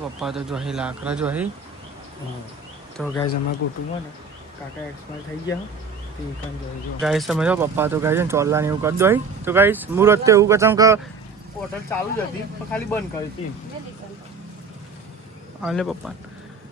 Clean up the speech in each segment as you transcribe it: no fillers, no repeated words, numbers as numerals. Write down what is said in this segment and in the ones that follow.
પપ્પા તો જોઈ લાકડા જોઈ તો ગાઈસ અમારા કુટુંબમાં ને કાકા એક્સપાયર થઈ ગયા તે કાન જોઈ ગાઈસ તમે જો પપ્પા તો ગાઈસ ચોલ્લા ને એવું કરી દોઈ તો ગાઈસ મુરત તો એવું કચમ કે હોટલ ચાલુ જ હતી પણ ખાલી બંધ કરી હતી આલે પપ્પા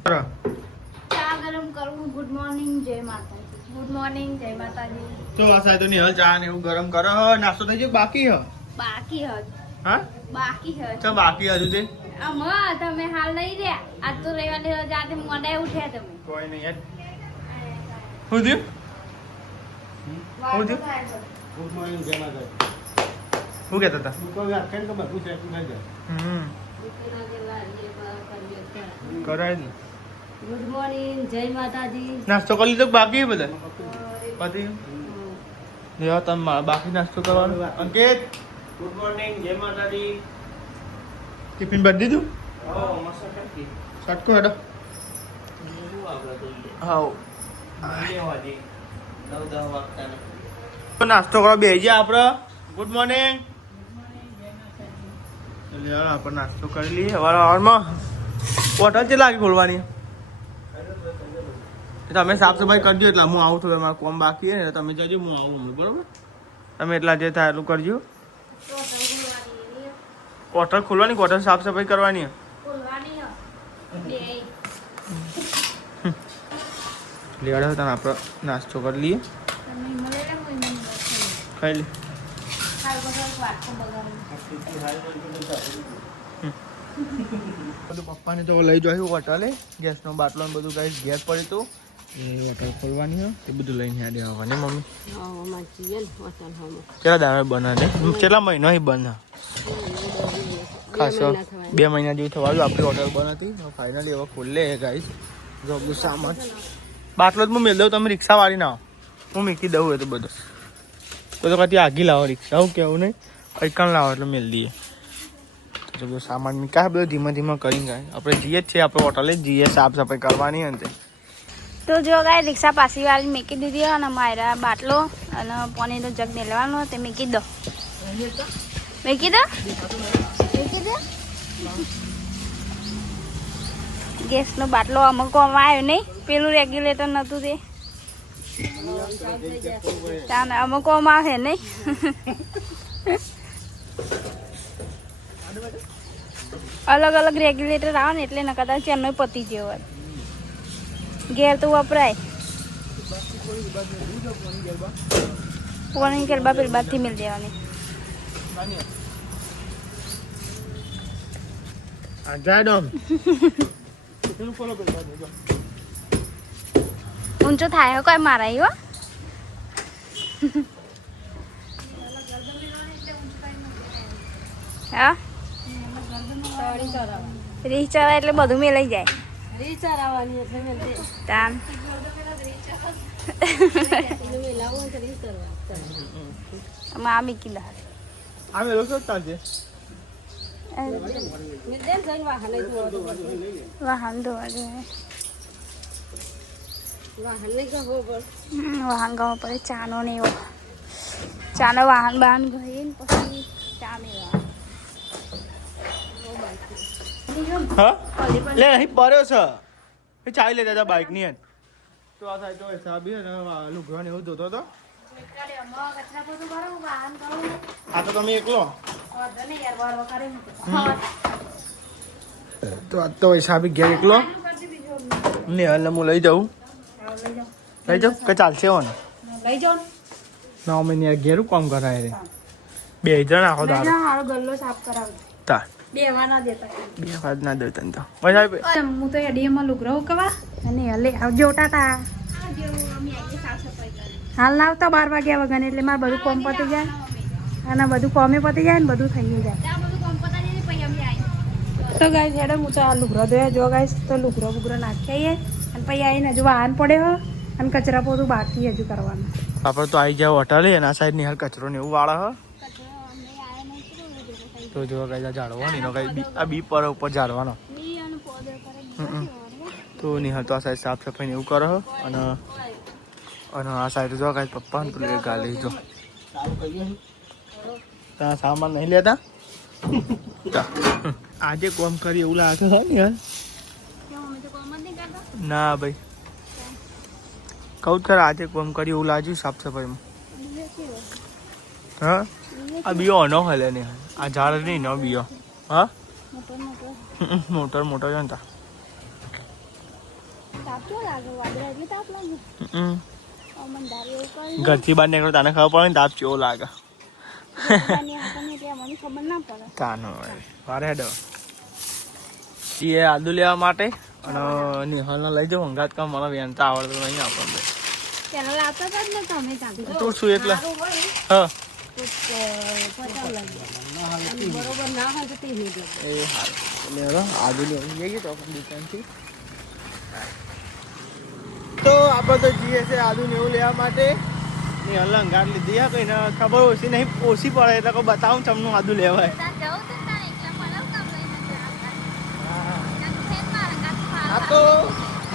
ચા ગરમ કરું. ગુડ મોર્નિંગ, જય માતાજી. ગુડ મોર્નિંગ, જય માતાજી. તો આ સાહેબ તો નિહલ ચા ને એવું ગરમ કરે હ નાસ્તો થઈ ગયો બાકી હ બાકી હજ હા બાકી હજ તો બાકી હજુ તે આમાં તમે હાલ નહીં રહ્યા. આજ તો રવિવારની રજા હતી, મોડા ઉઠ્યા તમે. કોઈ નહીં યાર હું થયું વાતો થયું? થાય છે. ગુડ મોર્નિંગ જય માતાજી. શું કહેતા હતા કોઈ વ્યાખ્યાન તો બધું સેટિંગ થઈ જાય. દીકરીના જેવા એ કરીએ છે. કરાય ને ગુડ મોર્નિંગ, જય માતાજી. નાસ્તો કરી લીધો બાકી બધા પતિ લેવા તમે બાકી નાસ્તો કરવાનો અંકિત ગુડ મોર્નિંગ જય માતાજી. ટિફિન ભરી દીધું ઓ મસ્ત કરતી. સટકો હેડો શું આપણે જોઈએ હાઉ લેવાજી 9-10 વાગતા નાસ્તો કરવા બેસી જાય આપણે ગુડ મોર્નિંગ એટલે યાર આપણે નાસ્તો કરી લઈએ સવારમાં હોટલ છે લાગે ખોલવાની તમે સાફ સફાઈ કરજો એટલે હું આવું છું મારું કોમ બાકી ને તમે જજો હું આવું હમણાં બરોબર તમે એટલા જે થાય એટલું કરજો હોટલ ખોલવાની હોટલ સાફ સફાઈ કરવાની ખોલવાની હે. બે લેવાડો તમે આપણે નાસ્તો કરી લઈએ તમે મળે ને કોઈ મને ખાઈ લે કાલ બધો વાટકો બગાડો. બધું પપ્પાને તો લઈ જોયું હોટલે ગેસનો બાટલો ને બધું ગાઈસ ગેસ પડ્યું હતું એ હોટલ ખોલવાની હોય તે બધું લઈને યાદ આવવાની મમ્મી કેટલા દાડા બનાવે કેટલા મહિનો બંધ ખાસ 2 મહિના જેવું થવા આવ્યું આપણી હોટલ બંધ હતી ફાઇનલી હવે ખોલે ગાઈસ જો બધું સામાન બાટલો જ હું મેળ દઉં તમે રિક્ષા વાળી ના હું મૂકી દઉં એ તો બધું તો કદી આગી લાવો રિક્ષા હું કેવું નહીં એકણ લાવો એટલે મેળ દઈએ તો બધું સામાન મીકા બધું ધીમે ધીમે કરી ગાય આપણે જઈએ જ છીએ આપણે હોટલે જ જઈએ સાફ સફાઈ કરવાની અંતે તો જો ગાય રિક્ષા પાછી વાળી મૂકી દીધી અને મારા બાટલો અને પાણીનો જગ મેળવાનો તે મૂકી દો મૂકી દો મૂકી દો ગેસનો બાટલો અમુક આવ્યો નહીં પેલું રેગ્યુલેટર નહોતું તે અમુક આવે નહીં અલગ અલગ રેગ્યુલેટર આવે ને એટલે ન કદાચ એમનો પતી જેવો ઘેર તો વપરાય પોણી ગરબા પેલ બાદથી મિલ દેવાની ઊંચો થાય કોઈ મારા એવો હા રીચ ચરાવે એટલે બધું મેલાઈ જાય તાન આ મીકી દા આવે લોકો ચાલશે વાહન ધોવા જોઈએ વાહન ગાવા પડે ચાનો ને એવો ચાનો વાહન બાહન ગઈ ને પછી ચા મેળવા હા લે અહીં પડ્યો છે એ ચાવી લેતા હતા બાઇક ની તો આ થાય તો હિસાબ લુગડા ને એવું ધોતો હતો આ તો તમે એકલો તો આ તો હિસાબી ઘેર એકલો ને હાલ હું લઈ જાઉં કે ચાલશે હો ને લઈ જાઓ ના અમે યાર ઘેરું કામ કરાય રે 2 જણ આખો દાડો હારો ગલ્લો સાફ કરાવ તા બેવા ના દેતા 2 વાર ના દેતા તો પછી હું તો એડીએમાં લુગરો કવા અને હલે આવજો ટાટા હાલ ના આવતા 12 વાગ્યા વગર એટલે મારે બધું કોમ પતી જાય અને બધું કોમે પતી જાય ને બધું થઈ જાય તો ગાઈસ હેડો હું તો આ લુગરો ધોયા જો ગાઈસ તો લુગરો બુગરો નાખી આવીએ અને પછી આવીને હજુ વાહન પડ્યો અને કચરા પોતું બાકી હજુ કરવાનું આપણે તો આવી જાવ હોટલે એના સાઈડ ની હાલ કચરો ને એવું વાળા હ તો જો કઈ ઝાડવાની નો કઈ આ બી પર ઉપર ઝાડવાનો તો નિહાલ તો આ સાઈડ સાફ સફાઈ ને એવું કરે અને આ સાઈડ જો કઈ પપ્પા ને પેલું ગાલી જો ત્યાં સામાન નહીં લેતા આજે કોમ કરી એવું લાગે છે ને યાર. કેમ અમે તો કોમ જ નહીં કરતા? ના ભાઈ કહું ખરા આજે કોમ કરી એવું લાગ્યું સાફ સફાઈમાં. બીજો કેવો? હા આ બીયો અનો હલે ને આ ઝાડ નહીં નો બીયો. હા મોટો મોટો. મોટર મોટર છે ને તા. તાપ કેવો લાગે? વાદળા એટલે તાપ લાગે. અમન દારૂ એવું કરી ઘરથી બહાર નીકળો તને ખબર પડે ને તાપ કેવો લાગે. દુકાનની હાથમાં એટલે મને ખબર ના પડે. તાનો વારે હેડો એ આદુ લેવા માટે અને નિહાલને લઈ જાઉં અંગાત કામ મને વેણતા આવડતું નહીં આપણને. પેલા લાવતા હતા જ ને તમે ત્યાંથી. તું શું એટલે સારું હોય હા તો પચાવ લાગે. અને બરોબર ના હોય તો તે નહીં દે. એ સારું લેવો આદુ લેવું જઈએ તો આપણે દુકાનથી. તો આપણે તો જઈએ છે આદુ ને એવું લેવા માટે નિહાલને અંગાત લીધી હા કઈને ખબર ઓછી નહીં ઓછી પડે એટલે કોઈ બતાવું તમને આદુ લેવાય. આ તો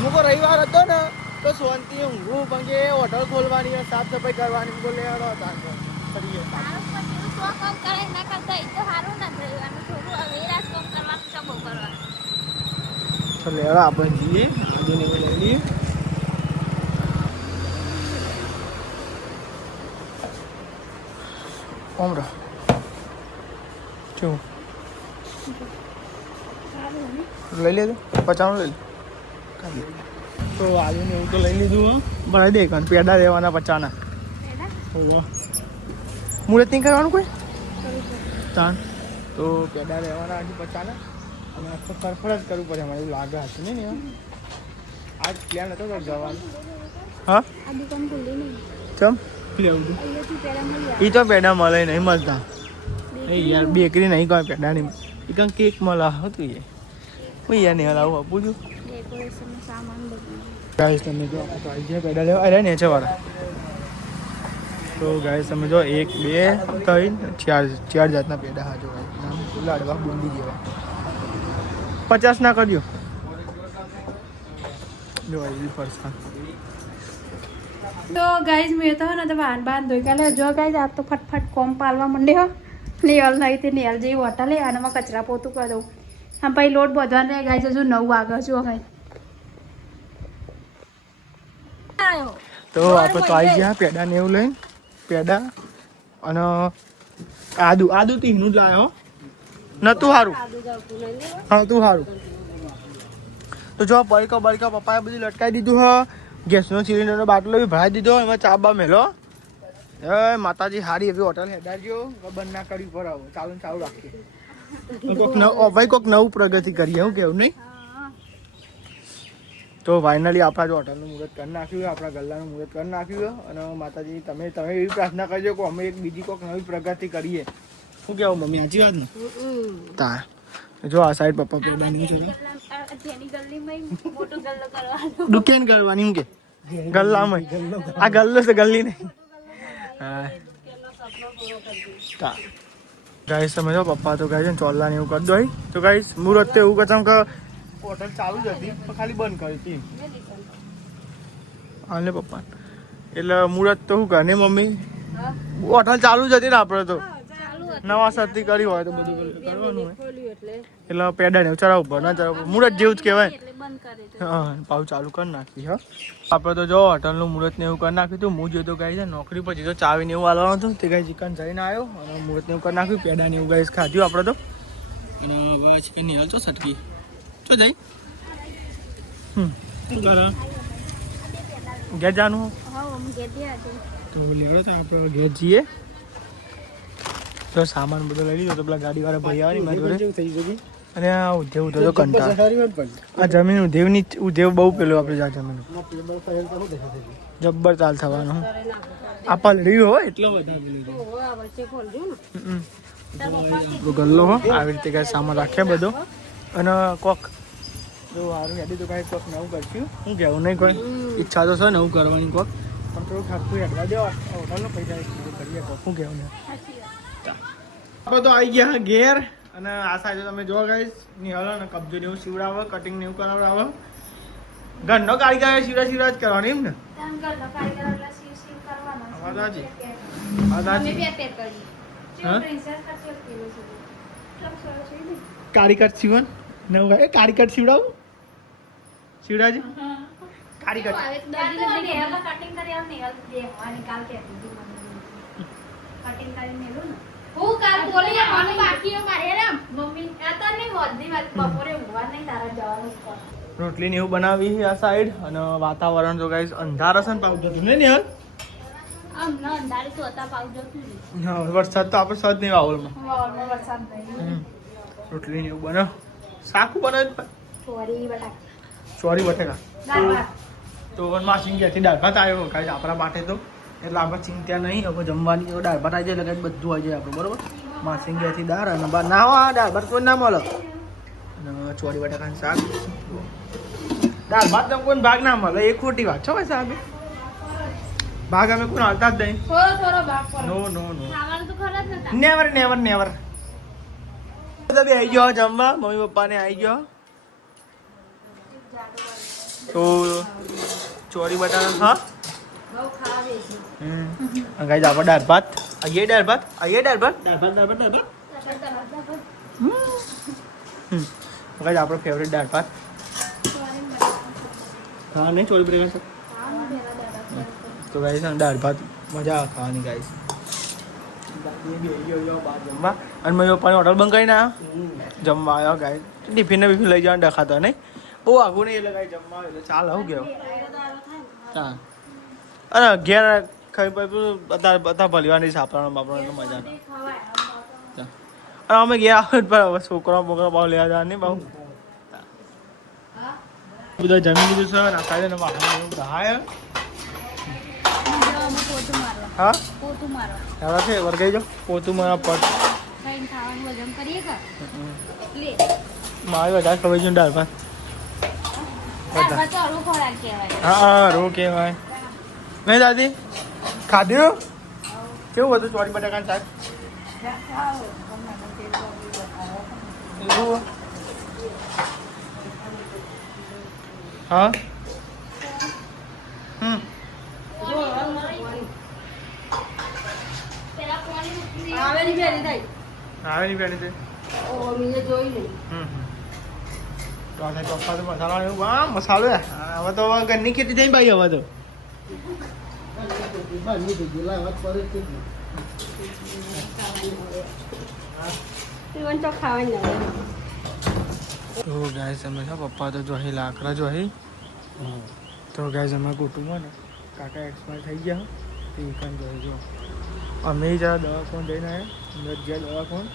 મુકો રવિવાર હતો ને તો શાંતિ ઊંઘવું પણ કે હોટલ ખોલવાની સાફ સફાઈ કરવાની મુકો લેવાનો હતા તો લેવા આપણે જઈએ આદુને એવું લઈ લઈએ. ઓમરા કેવું લઈ લેજો 50 લઈ લે. તો આદુને એવું તો લઈ લીધું હો ભરાઈ દે કાન પેડા લેવાના 50 હોવા મુહૂર્ત નહીં કરવાનું કોઈ તાન તો પેડા લેવાના હજી 50 અને આખો ફરફર જ કરવું પડે મને એવું લાગે હતું ને આજ પ્લાન હતો તો જવાનું. હા આ દુકાન ખુલ્લી નહીં. ચમ લેવું હતું અહીંયાથી પેલા મળી એ તો પેડા મળે નહીં મળતા એ યાર બેકરી નહીં કોઈ પેડા નહીં એ કંઈ કેક મળે હતું એ હું યાર નહીં હલાવું આપું છું. ડેકોરેશનનો સામાન બધું. ગાઈસ તમે જો આપણે તો આવી ગયા પેડા લેવા અરે નેચે વાળા. તો ગાઈસ તમે જો 1 2 3 4 જાતના પેડા હા જો નામ લાડવા બુંદી જેવા 50 ના કરજો જો આવી ફરસાણ. તો ગાઈઝ મેં તો ને તો બાન ધોઈ કાલે જો ગાઈઝ આ તો ફટફટ કોમ પાલવા માંડ્યો નિયલ નહીં તે નિયલ જેવી હોટલે આનામાં કચરા પોતું કરી દઉં આમ પછી લોટ બધવાનો રહે ગાઈઝ હજુ 9 વાગે જો ગાઈઝ. તો આપણે તો આવી ગયા પેડા ને એવું લઈને પેડા અને આદુ તીનું જ લાવ્યો નતું સારું હા તું સારું. તો જો બળકા પપ્પાએ બધું લટકાવી દીધું હ ગેસનો સિલિન્ડરનો બાટલો બી ભરાઈ દીધો એમાં ચાબા મેલો. એ માતાજી હારી એવી હોટલ હેડારજો બંધ ના કરવી પડે હવે ચાલુ રાખીએ ભાઈ કોઈક નવું પ્રગતિ કરીએ હું કેવું નહીં. તો ફાઇનલી આપણા જો હોટલનું મુહૂર્ત કરી નાખ્યું આપણા ગલ્લાનું મુહૂર્ત કરી નાખ્યું અને માતાજી તમે એવી પ્રાર્થના કરજો કે અમે એક બીજી કોઈક નવી પ્રગતિ કરીએ. શું કહેવું મમ્મી સાચી વાત ને તા જો આ સાઈડ પપ્પા પેડા નહીં છે દુકાન કરવાની એમ કે ગલ્લામાં આ ગલ્લો છે ગલ્લી નહીં હા તા ગાઈસ તમે જો પપ્પા તો ગાય છે ચોલ્લા ને એવું કરી દો તો ગાઈસ મુહૂર્ત તો એવું કરતા કે હોટલ ચાલુ જ હતી પણ ખાલી બંધ કરી હતી હાલે પપ્પા એટલે મુહૂર્ત તો શું કરે ને મમ્મી હોટલ ચાલુ જ હતી ને આપણે તો નવા સત્તી કરી હોય તો બધું કરવાનું હોય એટલે પેડા ને ચડાવવું પડે ના ચડાવવું મુહૂર્ત જેવું જ કહેવાય. હા પાછું ચાલુ કરી નાખી હા આપણે તો જો હોટલનું મુહૂર્ત ને એવું કરી નાખ્યું હતું હું જોઈ તો ગાઈ છે નોકરી પર તો ચાવીને એવું હાલવાનું હતું તે ગાઈ ચિકન જઈને આવ્યો અને મુહૂર્ત ને એવું કરી નાખ્યું પેડા ને એવું ગાઈ ખાધ્યું આપણે તો અને હવે ચિકન ની હાલતો સટકી શું જાય શું કરે ઘેર જવાનું તો લેવડો તો આપણે ઘેર જઈએ તો સામાન બધો લઈ લીધો તો પેલા ગાડી વાળા ભાઈ આવે ને મારી જોડે અને આ ઉધેવ તો કંટાળ આ જમીન ઉધેવ બહુ પેલું આપણે જા જમીન જબ્બર ચાલ થવાનો આ પલડ્યું હોય એટલો બધા ગલ્લો હો આવી રીતે કઈ સામાન રાખ્યા બધો અને કોક જો સારું યાદી તો કાંઈ કોક નવું કરશું હું કહેવું નહીં કોઈ ઈચ્છા તો છે નવું કરવાની કોક પણ થોડું ખર્ચું હેડવા દો હોટલનો પૈસા કરીએ કોક શું કહેવું ને આપણે તો આવી ગયા ઘેર અને આ સાઈડ તમે જોવા ગાઈસ નિહાળ ને કબજો ને એવું સીવડાવે કટિંગ ને એવું કરાવડાવે ઘરનો કારીગર સીવડા જ કરવાની એમ ને કાળી કટ સીવન નવું ભાઈ કાળી કટ સીવડાવું સીવડાવજો કાળી કટ કટિંગ કરી આવ ને કાલ કે કટિંગ કરી મેલું ને હું કાલ બોલી મને બાકી મારે રે મમ્મી આ તો નહીં હોદી વાત બપોરે ઊંઘવા નહીં તારા જવાનું છે રોટલી ને એવું બનાવી છે આ સાઈડ અને વાતાવરણ જો ગાઈસ અંધાર હશે ને પાવ જતું નહીં ને યાર આમ ના અંધારી તો હતા પાઉ જતું હા વરસાદ તો આપણે સજ નહીં વાવલમાં વાવમાં વરસાદ નહીં રોટલી ને એવું બનાવ શાક બનાવ ચોરી બટાકા ચોરી બટેકા દાળ ભાત તો માસી ક્યાંથી દાળ ભાત આવ્યો કાંઈ આપણા માટે તો એટલે આપણે ચિંતા નહીં હવે જમવાની તો દાળ ભાત આવી જાય એટલે બધું આવી જાય આપણે બરોબર માસી ક્યાંથી દાળ અને ના હોય દાળ ભાત કોઈ ના મળે અને ચોરી બટાકાનું શાક દાળ ભાત તો કોઈ ભાગ ના મળે એ ખોટી વાત છો ભાઈ સાહેબ ભાગ અમે કોઈ હાલતા જ નહીં થોડો ભાગ પર નો નો નો ખાવાનું તો ખરા જ નતા નેવર નેવર નેવર આવી ગયો જમવા મમ્મી પપ્પાને આવી ગયો તો ચોરી બટાકા હા બહુ ખાવે છે ગાઈસ આપણે દાળ ભાત આઈએ દાળ ભાત ગાઈસ આપણો ફેવરેટ દાળ ભાત હા નહીં ચોરી બટાકા તો ગાઈસ દાળ ભાત મજા આવે ખાવાની ગાઈસ જમવા અને મેં પપ્પાને હોટલ બંધ કરીને આવ્યો જમવા આવ્યો ગાય ટિફિન બીફિન લઈ જવાનું દેખાતો નહીં બહુ આઘું નહીં એટલે ગાય જમવા આવે એટલે ચાલ આવું ગયો હા અને ઘેર ખાઈ બધા ભલવાની સાપરાનું બાપરાનું મજા અને અમે ગયા બરાબર છોકરા બોકરા બહુ લેવા જવા નહીં બહુ બધા જમી લીધું છે ને આખા વાહન દહાય પોતું મારવા હા પોતું મારવા હવે છે વર્ગાઈ જાઓ પોતું મારા પગ ખાઈને ખાવાનું વજન કરીએ કે લે મારી વધારે ખબર છે દાળ ભાત દાળ ભાત તો હળવો ખોરાક કહેવાય હા રો કહેવાય નહીં દાદી ખાધું કેવું હતું ચોરી બટાકાનું શાક એવું હા આવેલી બેરી થઈ આવે નહીં પેણી છે ઓ મીને જોઈ નહીં તો આ પપ્પા તો મસાલા એવું હા મસાલો હવે તો ઘરની ખેતી થઈ ભાઈ હવે તો તીવન તો ખાવા જ તો ગાઈસ અમે છે પપ્પા તો જોઈ લાકડા જોઈ તો ગાઈસ અમારા કુટુંબમાં ને કાકા એક્સપાયર થઈ ગયા તે પણ જોઈ જો અમે જરા દવાખાને જઈને આવ્યા અંદર ગયા દવાખાને